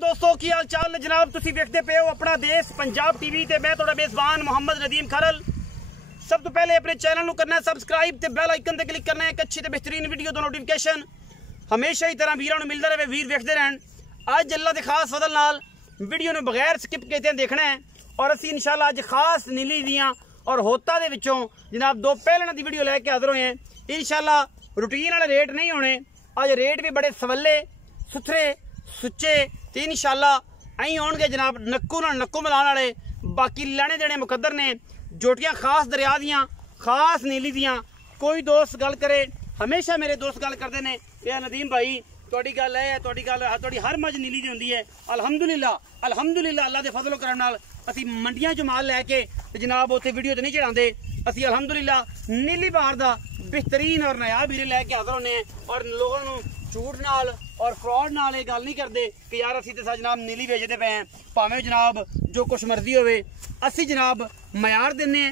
दोस्तों की हाल चाल जनाब, तुसी देखते पे हो अपना देश पंजाब टीवी ते मैं थोड़ा मेजबान मोहम्मद नदीम खरल। सब तो पहले अपने चैनल को करना है सबसक्राइब ते बेल आइकन ते क्लिक करना है एक अच्छी ते बेहतरीन वीडियो दा नोटिफिकेशन हमेशा ही तरह वीरां नूं मिलदा रहे, वीर वेखदे रहन। अज अल्लाह दे खास फजल नाल वीडियो नूं बगैर स्किप कीते देखना है और असीं इंशाअल्लाह अज खास नीली दियां और होता दे विचों जनाब दो पहलना दी वीडियो लैके हाज़र होए हैं। इंशाअल्लाह रूटीन वाले रेट नहीं होने, अज रेट भी बड़े सवले सुथरे सुच्चे ते इंशाअल्लाह अं आउणगे जनाब नक्कू नाल नक्कू मिलाने वाले। बाकी लैने देने मुकद्दर ने, जोटियां खास दरिया दियां खास नीली दियां। कोई दोस्त गल करे, हमेशा मेरे दोस्त गल करते हैं कि नदीम भाई तुहाडी गल है, तुहाडी हर मज नीली दी हुंदी है। अल्हम्दुलिल्लाह अल्हम्दुलिल्लाह अल्लाह दे फजलो करम नाल असीं मंडियां चों माल लैके जनाब उत्थे वीडियो ते नहीं चढ़ाते। असीं अल्हम्दुलिल्लाह नीली बार दा बेहतरीन और नायाब हीरे लैके हाज़र होने हैं और लोगों नूं झूठ नाल और फ्रॉड नाल ये गल नहीं करते कि यार असीं ते जनाब नीली बेचते पे हैं, भावें जनाब जो कुछ मर्जी होवे। असीं जनाब मयार दिन्ने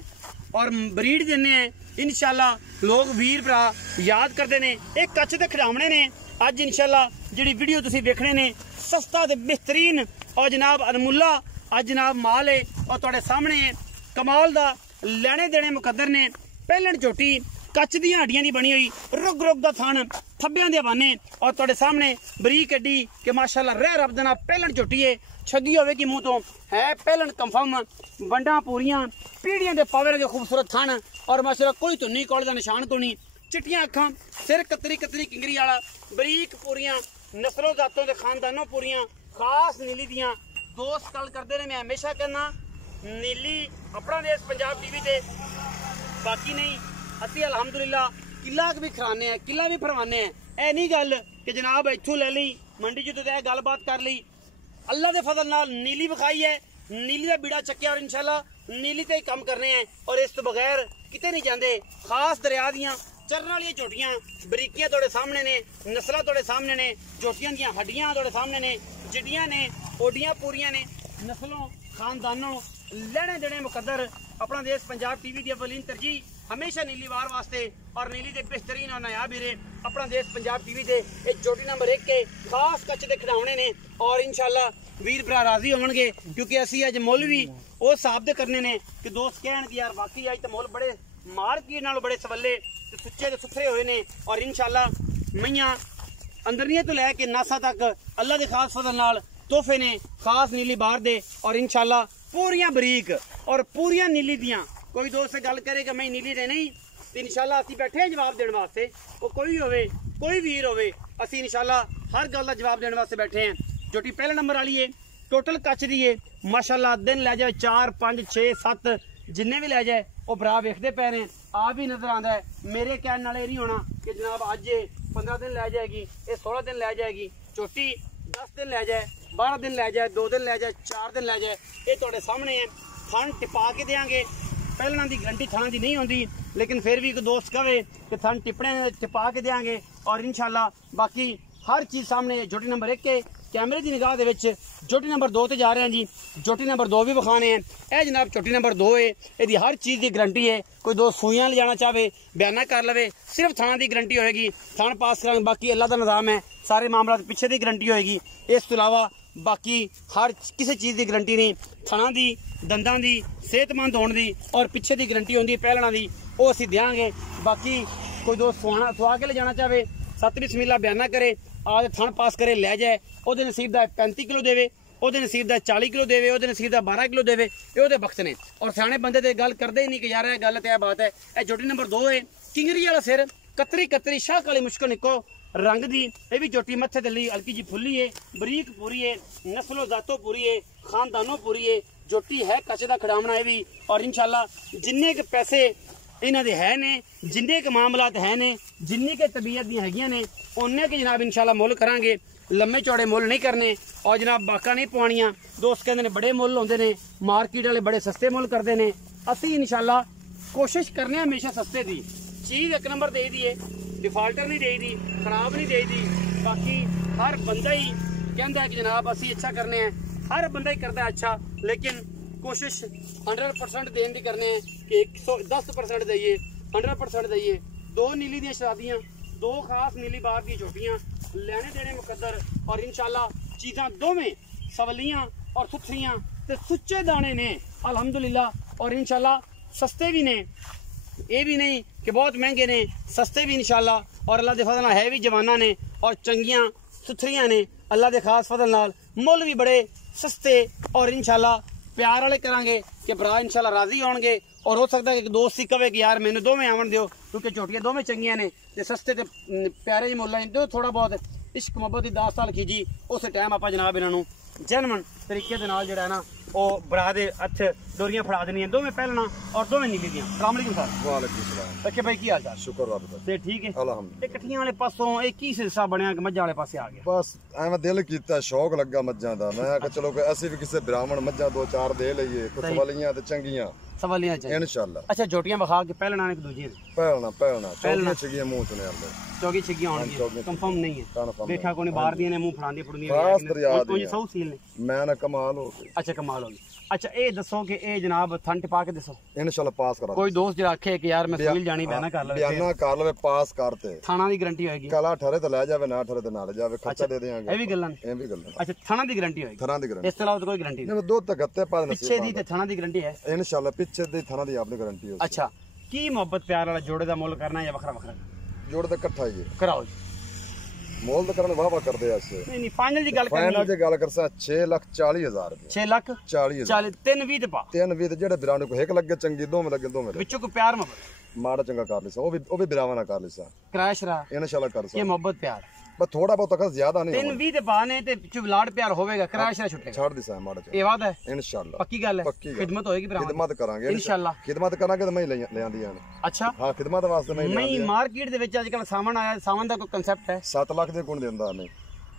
और ब्रीड दिन्ने हैं। इंशाअल्लाह लोग वीर भरा याद करते हैं। एक कच्च दे खिडावणे ने अज इंशाअल्लाह जिहड़ी वीडियो तुसीं वेखणे ने सस्ता ते बेहतरीन और जनाब अनमुल्ला अज जनाब माल है और तुहाडे सामने है। कमाल दा लैने देने मुकद्दर ने। पहलन झोटी कच्च दी हड्डियां दी बनी हुई, रुग रुग दा थन, थब्बियां दे बाने और तुहाडे सामने बरीक एडी कि माशाअल्लाह रह रब दे नाल पहलन झोटी है। छगी होवेगी मुंह तो है पहलन कंफर्म, बंडा पूरियां, पीढ़ियां दे पावे के खूबसूरत थन और माशाअल्लाह कोई धुन्नी कौल दा निशान कोई नहीं। चिट्टियां अखां, सिर कतरी कतरी किंगरी वाला, बरीक पूरियां, नस्लों जातों के खानदानों पूरियां, खास नीली दियां। दोस्त गल करते हैं, मैं हमेशा कहना नीली अपना देश पंजाब टीवी ते बाकी नहीं। असी अलहमदुलिल्लाह किला भी खराने हैं, किला भी फरवाने हैं। ऐ नहीं गल कि जनाब इत्थों ले ली मंडी जो तो गलबात कर ली। अल्लाह के फजल नाल नीली विखाई है, नीली का बीड़ा चक्या और इंशाअल्लाह नीली ते ही कम करने हैं और इस तो बगैर किते नहीं जाते। खास दरिया दियां चरन वाली झोटियां बरीकियां तुहाडे सामने ने, नस्लां तुहाडे सामने ने, झोटियां दियां हड्डियां तुहाडे सामने ने, जिड्डियां ने, ओडियां पूरियां ने, नस्लों खानदानों लैने देने मुकद्दर। अपना देश पंजाब टीवी की अवलीन तरजीह हमेशा नीली वार वास्ते और नीली के बेहतरीन और नायाब हीरे अपना देश पंजाब टीवी से एक जोटी नंबर 1 के खास कच्च के खिडावने ने और इंशाअल्लाह वीर भरा राजी होंगे क्योंकि असी अज मुल भी वो साबित करने ने कि दोस्त कहन कि यार वाकई अज तो मुल बड़े मार्केट नालों बड़े सवले सुच्चे सुथरे हुए ने और इंशाअल्लाह मैयां अंदरनिया तो लैके नासा तक अल्लाह के खास फजल नाल तोहफे ने खास नीली बार दे और इंशाअल्लाह पूरियां बरीक और पूरियां नीली दियां। कोई दोस्त से गल करे कि मैं नीली दे नहीं तो इंशाअल्लाह असीं बैठे हैं जवाब देने वास्ते। वो कोई होवे कोई वीर होवे असीं इंशाअल्लाह हर गल का जवाब देने वास्ते बैठे हैं। जोटी पहले नंबर वाली है, टोटल कच्च दी है माशाअल्लाह। दिन लै जाए 4 5 6 7 जिन्ने भी लै जाए वो भरा वेखते पे ने। आप भी नजर आता है, मेरे कहने नाल नहीं होना कि जनाब अज 15 दिन लै जाएगी, ये 16 दिन लै जाएगी। चोटी 10 दिन लै जाए, 12 दिन लै जाए, 2 दिन लै जाए, 4 दिन लै जाए, ये तुहाडे सामने है। थन टिपा के देंगे, पहलना की गारंटी थाना की नहीं होती लेकिन फिर भी एक दोस्त कहे कि थन टिपने टिपा के देंगे और इंशाअल्लाह बाकी हर चीज़ सामने। जोटी नंबर 1 के कैमरे की निगाह दे जोटी नंबर 2 ते जा रहे हैं जी। जोटी नंबर 2 भी विखाने हैं। यह जनाब चोटी नंबर 2 है, यदि हर चीज़ की गारंटी है। कोई दोस्त सूइयां ले जाना चाहे बयाना कर लवे, सिर्फ थाना की गारंटी होएगी, थान पास करेंगे। बाकी अल्लाह का निज़ाम है, सारे मामला पिछे की गारंटी होएगी। इस तो इलावा बाकी हर किसी चीज़ की गारंटी नहीं। थाना की, दंदां की, सेहतमंद होने की और पिछे की गारंटी होंगी पहलना की, वो असीं देंगे। बाकी कोई दोस्त सुआ के ले जाना चाहे सत बिस्मिल्लाह बयाना करे, आज थन पास करे लै जाए, ਉਹਦੇ नसीब का 35 किलो देवे, ਉਹਦੇ नसीब का 40 किलो देवे, ਉਹਦੇ नसीब का 12 किलो देवे, ये ਉਹਦੇ बख्त ने। और सियाने बंदे ते गल करते ही नहीं कि यार यह गल तो यह बात है। यह जोटी नंबर 2 है, किंगरी वाला सिर, कतरी कतरी शाह काली मुश्किल निको रंग दी। ये भी जोटी मत्थे ते हल्की जी फुली है, बरीक पूरी है, नस्लो जातो पूरी है, खानदानों पूरी है। जोटी है कच्चे का खिडावना है भी और इंशाअल्लाह जिन्ने के पैसे इन्हां दे है ने, जिन्ने के मामलात है ने, जिन्नी के तबीयत दी हैगियां ने, उन्ने के जनाब इंशाअल्लाह मुल करांगे। लम्मे चौड़े मुल नहीं करने और जनाब बाका नहीं पवानियां। दोस्त कहते हैं बड़े मुल होंदे ने, मार्केट वाले बड़े सस्ते मुल करते हैं। असी इंशाअल्लाह कोशिश करने हमेशा सस्ते दी चीज़ 1 नंबर दे दी है, डिफाल्टर नहीं दे दी, खराब नहीं दे दी। बाकी हर बंदा ही कहता है कि जनाब असी अच्छा करने हैं, हर बंदा ही करता है अच्छा, लेकिन कोशिश 100% देने की करने हैं कि 110% दईए, 100% दईए। 2 नीली दी शादियां, 2 खास नीली बार दी छोटियां लैने देने मुकद्दर और इंशाअल्लाह चीज़ां दोवें सवलियां और सुथरियां ते सुच्चे दाने ने अल्हम्दुलिल्लाह। और इंशाल्लाह सस्ते भी ने, ये भी नहीं कि बहुत महंगे ने, सस्ते भी इंशाल्लाह। और अल्लाह दे फजल नाल है भी जवाना ने और चंगियां सुथरियां ने अल्लाह दे खास फजल नाल। मुल भी बड़े सस्ते और इंशाल्लाह प्यार वाले करांगे कि भरा इंशाल्लाह राजी होणगे। और हो सकता है कि दोस्त ही कहे कि यार मैंने दोवें आवन दियो, क्योंकि झोटियां दोवें चंगियां ने ते सस्ते ते प्यारे मुल दो। थोड़ा बहुत इश्क मुहब्बत की दास्तान खींची उस टाइम आप जनाब इन्हों जनमन तरीके दे नाल जिहड़ा है ना वो बरा दे हथ डोरियां फड़ा देनियां, दोवें पहलना और दोवें नीली दियां। अस्सलाम वालेकुम सर। वालेकुम सलाम। रखे भाई की हाल चाल? शुक्र रब दा। ते ठीक है अल्हम्दुलिल्लाह। ते कठियां वाले पासों एक की सिलसिला बनया कि मज्जां वाले पासे आ गया? बस एवं दिल कीता, शौक लगा मज्जां दा। मैं आखिया चलो कोई असी भी किसी ब्राह्मण मज्जां दो चार दे लईए, कुछ सवालियां ते चंगियां सवालियां चाहिए इंशाल्लाह। अच्छा झोटियां बखा के पहलना ने कि दूजियां? पहलना चौकियां छिगियां मुंह चने आंदे चौकी छिगियां होणगियां, कंफर्म नहीं है? Confirm देखा कोनी बाहर दियां ने मुंह फड़ांदी फुड़दियां खास दरिया कोई सौ सील ने। मैं ना कमाल हो गई अच्छा कमाल हो गई। अच्छा ये दसो कि ए जनाब थन टपा के दसो इंशाल्लाह पास करा। कोई दोस्त जो आखे कि यार मैं सील जानी बयाना कर लवे, बयाना कर लवे पास करते थाना दी गारंटी होएगी? कला ठहरे तो ले जावे, ना ठहरे तो ना ले जावे, खर्चा दे देंगे। ये भी गल्लां ये भी गल्लां। अच्छा थाना दी गारंटी होएगी? थना दी गारंटी इस तरह तो कोई गारंटी नहीं? नहीं दो तक गत्ते पा पीछे दी ते थाना दी गारंटी है इंशाल्लाह। पीछे दी थना दी आपने गारंटी हो। अच्छा की मोहब्बत प्यार वाला जोड़े दा मुल करना है या वखरा वखरा जोड़ ते इकट्ठा ही है। कराओ जी? मोल तो करने वाह करदे ऐसे। नहीं नहीं फाइनल दी गल फाइनल करनी जे गल करसा 6,40,000 रुपए। 6 लाख 40,000 40 3 20 ते पा तीन भी जेड़े बिराने को एक लगे चंगी, दो में लगे, दो में लगे। विचों को प्यार मोहब्बत माड़ा चंगा कर लिसा, वो भी बिरावा ना कर लिसा किराया शरा इंशाल्लाह कर ये सा। मोहब्बत प्यार बस थोड़ा बहुत तक ज्यादा नहीं 3 20 ते पा ने ते विचों लाड प्यार होवेगा, किराया शरा छुटेगा। छाड़ दिसा है माड़ा ये बात है इंशाल्लाह। पक्की गल है? पक्की गल। खिदमत होएगी भरा खिदमत करांगे इंशाल्लाह। खिदमत करांगे तो मैं ले आंदियां ने। अच्छा हां खिदमत वास्ते मैं ले मैं आंदियां। मार्केट दे विच आजकल सामान आया, सामान दा कोई कांसेप्ट है? 7 लाख दे कोण देंदा नहीं।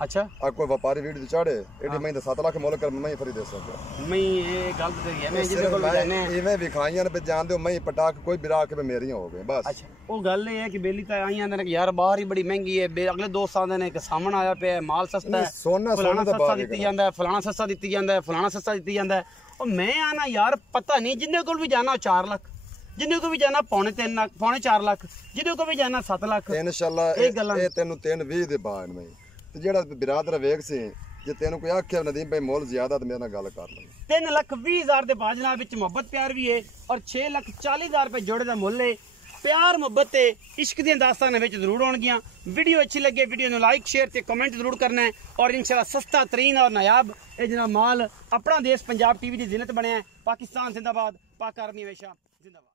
अच्छा आ कोई व्यापारी वीडियो चाड़े एडी मैं 7 लाख मोल कर मैं फ्री दे सकदा। मैं ये गलत करी है मैं जिदे कोल जाने इवें विखाइयां ने पे जान दो मैं पटाक कोई बिरा के मेरियां हो गए बस। अच्छा वो गल ये है कि बेली तो आई आंदे ने कि यार बाहर ही बड़ी महंगी है, अगले दोस्त आंदे ने कि सामान आया पे है, माल सस्ता है, सोना फलाना दा सस्ता बात दित्ती जांदा है, फलाना सस्ता दित्ती जांदा है, फलाना सस्ता दित्ती जांदा है। और मैं आना यार पता नहीं जिन्ने कोल भी जाना 4 लाख, जिन्ने को भी जाना पौने 3 लाख, पौने 4 लाख, जिन्ने को भी जाना 7 लाख इंशाल्लाह। ये तेनू 3:20 दे बाद में ते जेड़ा बिरादर वेख सी जे तेनू कोई आख्या नदीम भाई मोल ज्यादा ते मेरे नाल गल कर ले। 3,20,000 दे बाद जनाब विच मोहब्बत प्यार भी है और 6,40,000 रुपए जोड़े दा मुल है। प्यार मोहब्बत ते इश्क दी दास्तान विच जरूर होणगियां। वीडियो अच्छी लगे वीडियो नूं लाइक शेयर ते कमेंट जरूर करना है। और इंशाल्लाह सस्ता तरीन और नायाब ये जनाब माल अपना देश पंजाब टीवी दी जिन्नत बनया है। पाकिस्तान जिंदाबाद, पाक आर्मी हमेशा जिंदाबाद।